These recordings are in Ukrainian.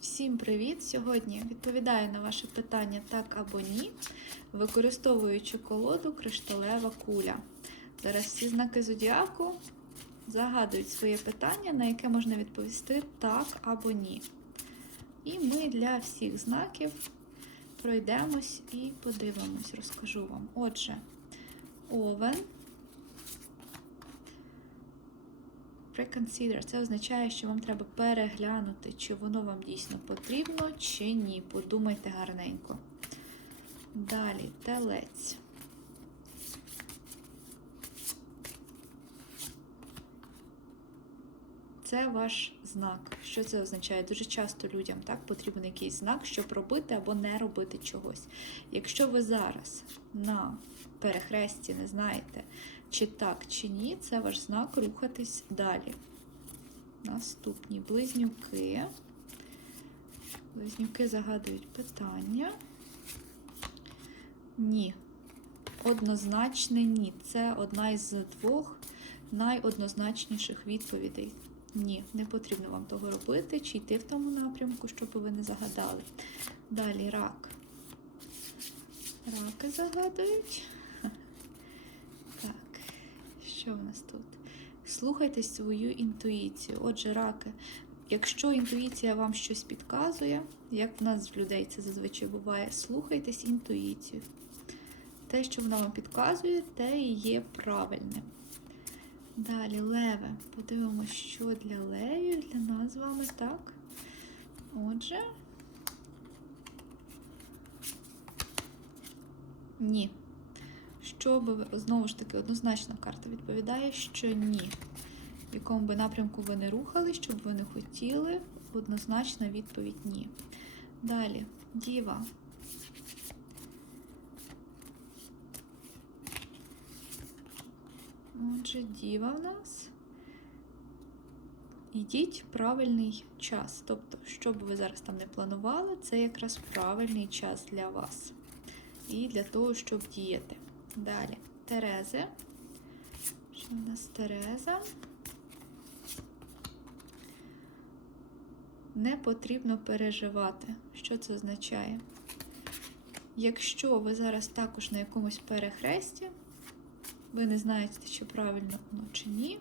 Всім привіт! Сьогодні відповідаю на ваше питання так або ні, використовуючи колоду кришталева куля. Зараз всі знаки зодіаку загадують своє питання, на яке можна відповісти так або ні. І ми для всіх знаків пройдемось і подивимось, розкажу вам. Отже, овен. Reconsider. Це означає, що вам треба переглянути, чи воно вам дійсно потрібно, чи ні. Подумайте гарненько. Далі телець. Це ваш знак. Що це означає? Дуже часто людям так потрібен якийсь знак, щоб робити або не робити чогось. Якщо ви зараз на перехресті не знаєте, чи так, чи ні, це ваш знак рухатись далі. Наступні близнюки. Близнюки загадують питання. Ні. Однозначне ні. Це одна із двох найоднозначніших відповідей. Ні, не потрібно вам того робити, чи йти в тому напрямку, щоб ви не загадали. Далі рак. Раки загадують. Так, що в нас тут? Слухайте свою інтуїцію. Отже, раки, якщо інтуїція вам щось підказує, як в нас в людей це зазвичай буває, слухайтесь інтуїцію. Те, що вона вам підказує, те і є правильним. Далі леве. Подивимося, що для левів, для нас з вами так. Отже. Ні. Що би ви, знову ж таки, однозначно карта відповідає, що ні. В якому би напрямку ви не рухали, що б ви не хотіли, однозначна відповідь ні. Далі, діва. Отже, діва в нас. Йдіть правильний час. Тобто, що б ви зараз там не планували, це якраз правильний час для вас. І для того, щоб діяти. Далі, Терези. Що в нас Тереза? Не потрібно переживати. Що це означає? Якщо ви зараз також на якомусь перехресті, ви не знаєте, чи правильно воно чи ні,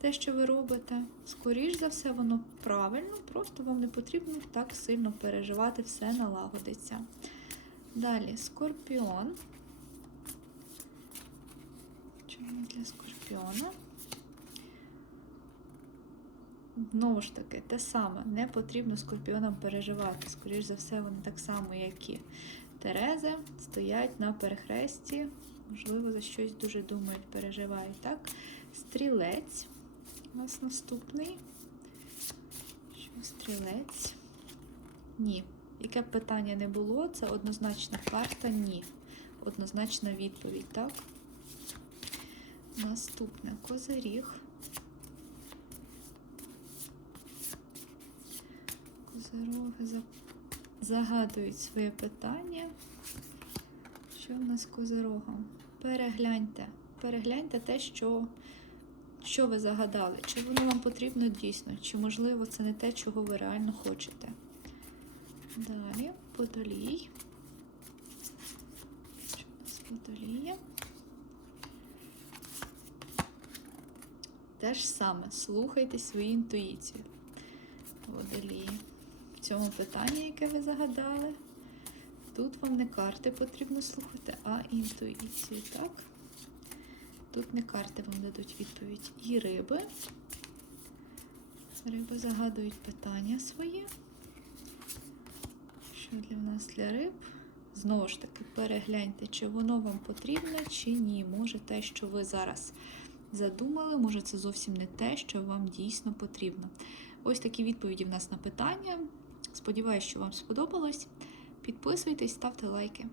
те, що ви робите, скоріш за все, воно правильно, просто вам не потрібно так сильно переживати, все налагодиться. Далі скорпіон. Чому для скорпіона? Знову ж таки, те саме, не потрібно скорпіонам переживати. Скоріш за все, вони так само, як і Терези, стоять на перехресті, можливо, за щось дуже думають, переживають. Так? Стрілець. У нас наступний. Що стрілець? Ні. Яке б питання не було, це однозначна карта ні. Однозначна відповідь, так? Наступне козиріг. Козироги загадують своє питання. Що в нас з козирогом? Перегляньте. Перегляньте те, що, що ви загадали. Чи воно вам потрібно дійсно, чи, можливо, це не те, чого ви реально хочете. Далі, подолій. Що у подоліє? Те ж саме, слухайте свою інтуїцію. Водолії. В цьому питанні, яке ви загадали, тут вам не карти потрібно слухати, а інтуїцію, так? Тут не карти вам дадуть відповідь. І риби. Риби загадують питання свої. Що для нас для риб? Знову ж таки, перегляньте, чи воно вам потрібно, чи ні. Може те, що ви зараз задумали, може це зовсім не те, що вам дійсно потрібно. Ось такі відповіді в нас на питання. Сподіваюсь, що вам сподобалось. Підписуйтесь, ставте лайки.